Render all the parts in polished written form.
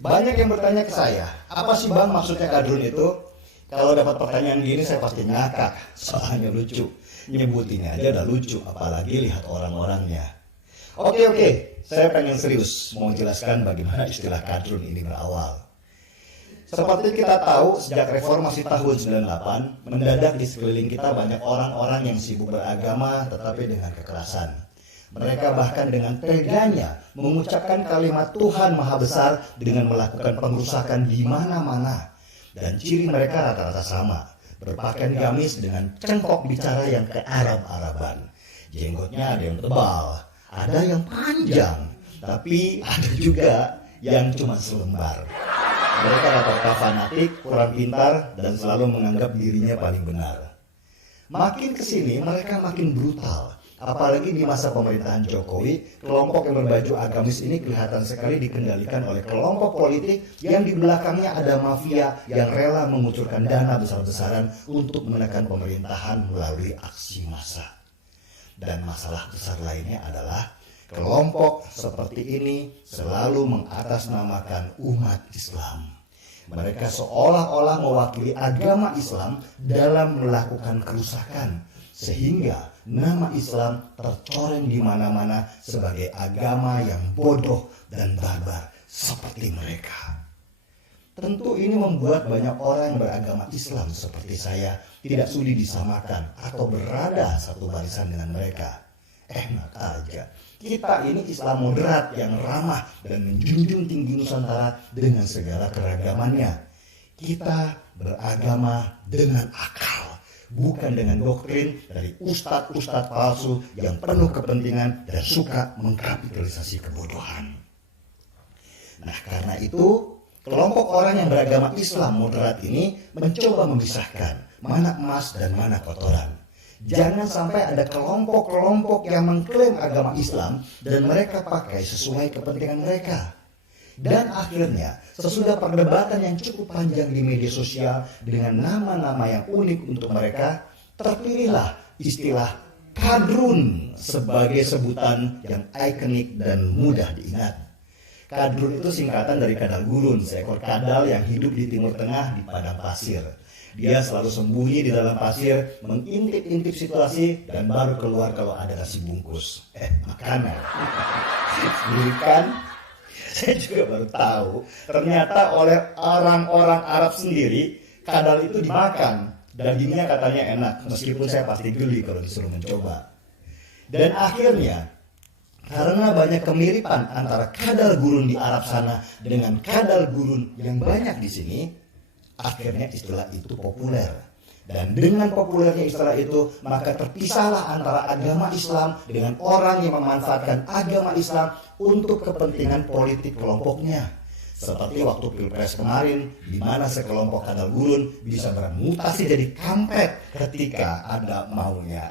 Banyak yang bertanya ke saya, apa sih Bang maksudnya kadrun itu? Kalau dapat pertanyaan gini saya pasti ngakak, soalnya lucu. Nyebutinnya aja udah lucu, apalagi lihat orang-orangnya. Oke, saya pengen serius mau jelaskan bagaimana istilah kadrun ini berawal. Seperti kita tahu, sejak reformasi tahun 98, mendadak di sekeliling kita banyak orang-orang yang sibuk beragama tetapi dengan kekerasan. Mereka bahkan dengan teganya mengucapkan kalimat Tuhan Maha Besar dengan melakukan pengrusakan di mana-mana. Dan ciri mereka rata-rata sama, berpakaian gamis dengan cengkok bicara yang ke Arab-Araban. Jenggotnya ada yang tebal, ada yang panjang, tapi ada juga yang cuma selembar. Mereka rata-rata fanatik, kurang pintar, dan selalu menganggap dirinya paling benar. Makin kesini mereka makin brutal. Apalagi di masa pemerintahan Jokowi, kelompok yang berbaju agamis ini kelihatan sekali dikendalikan oleh kelompok politik yang di belakangnya ada mafia yang rela mengucurkan dana besar-besaran untuk menekan pemerintahan melalui aksi massa. Dan masalah besar lainnya adalah kelompok seperti ini selalu mengatasnamakan umat Islam. Mereka seolah-olah mewakili agama Islam dalam melakukan kerusakan, sehingga nama Islam tercoreng di mana-mana sebagai agama yang bodoh dan barbar seperti mereka. Tentu ini membuat banyak orang yang beragama Islam seperti saya tidak sudi disamakan atau berada satu barisan dengan mereka. Enak aja, kita ini Islam moderat yang ramah dan menjunjung tinggi Nusantara dengan segala keragamannya. Kita beragama dengan akal, bukan dengan doktrin dari ustadz-ustadz palsu yang penuh kepentingan dan suka mengkapitalisasi kebodohan. Nah, karena itu kelompok orang yang beragama Islam moderat ini mencoba memisahkan mana emas dan mana kotoran. Jangan sampai ada kelompok-kelompok yang mengklaim agama Islam dan mereka pakai sesuai kepentingan mereka. Dan akhirnya, sesudah perdebatan yang cukup panjang di media sosial dengan nama-nama yang unik untuk mereka, terpilihlah istilah kadrun sebagai sebutan yang ikonik dan mudah diingat. Kadrun itu singkatan dari kadal gurun, seekor kadal yang hidup di Timur Tengah di padang pasir. Dia selalu sembunyi di dalam pasir, mengintip-intip situasi dan baru keluar kalau ada nasi bungkus. Makanan. Bukan? Saya juga baru tahu, ternyata oleh orang-orang Arab sendiri, kadal itu dimakan. Dagingnya katanya enak, meskipun saya pasti geli kalau disuruh mencoba. Dan akhirnya, karena banyak kemiripan antara kadal gurun di Arab sana dengan kadal gurun yang banyak di sini, akhirnya istilah itu populer. Dan dengan populernya istilah itu, maka terpisahlah antara agama Islam dengan orang yang memanfaatkan agama Islam untuk kepentingan politik kelompoknya. Seperti waktu Pilpres kemarin, di mana sekelompok kadal gurun bisa bermutasi jadi kampret ketika ada maunya.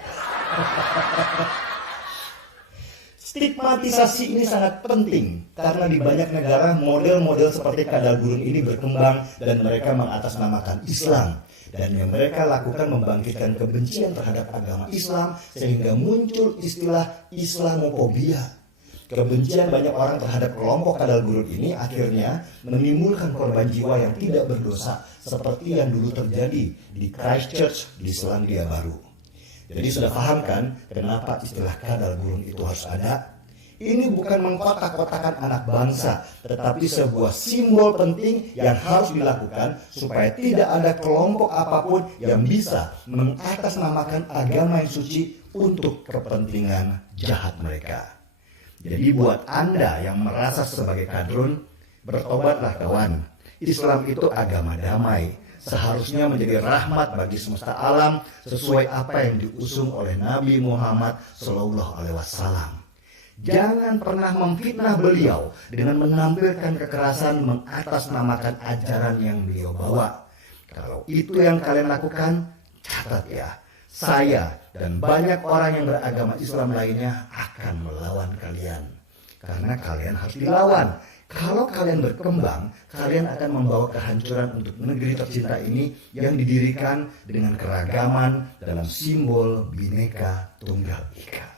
Stigmatisasi ini sangat penting karena di banyak negara model-model seperti kadal gurun ini berkembang dan mereka mengatasnamakan Islam. Dan yang mereka lakukan membangkitkan kebencian terhadap agama Islam sehingga muncul istilah Islamofobia. Kebencian banyak orang terhadap kelompok kadal gurun ini akhirnya menimbulkan korban jiwa yang tidak berdosa seperti yang dulu terjadi di Christchurch di Selandia Baru. Jadi sudah paham kan kenapa istilah kadal gurun itu harus ada? Ini bukan mengkotak-kotakan anak bangsa, tetapi sebuah simbol penting yang harus dilakukan supaya tidak ada kelompok apapun yang bisa mengatasnamakan agama yang suci untuk kepentingan jahat mereka. Jadi buat Anda yang merasa sebagai kadrun, bertobatlah kawan. Islam itu agama damai. Seharusnya menjadi rahmat bagi semesta alam sesuai apa yang diusung oleh Nabi Muhammad SAW. Jangan pernah memfitnah beliau dengan menampilkan kekerasan mengatasnamakan ajaran yang beliau bawa. Kalau itu yang kalian lakukan, catat ya, saya dan banyak orang yang beragama Islam lainnya akan melawan kalian. Karena kalian harus dilawan. Kalau kalian berkembang, kalian akan membawa kehancuran untuk negeri tercinta ini yang didirikan dengan keragaman dalam simbol Bhinneka Tunggal Ika.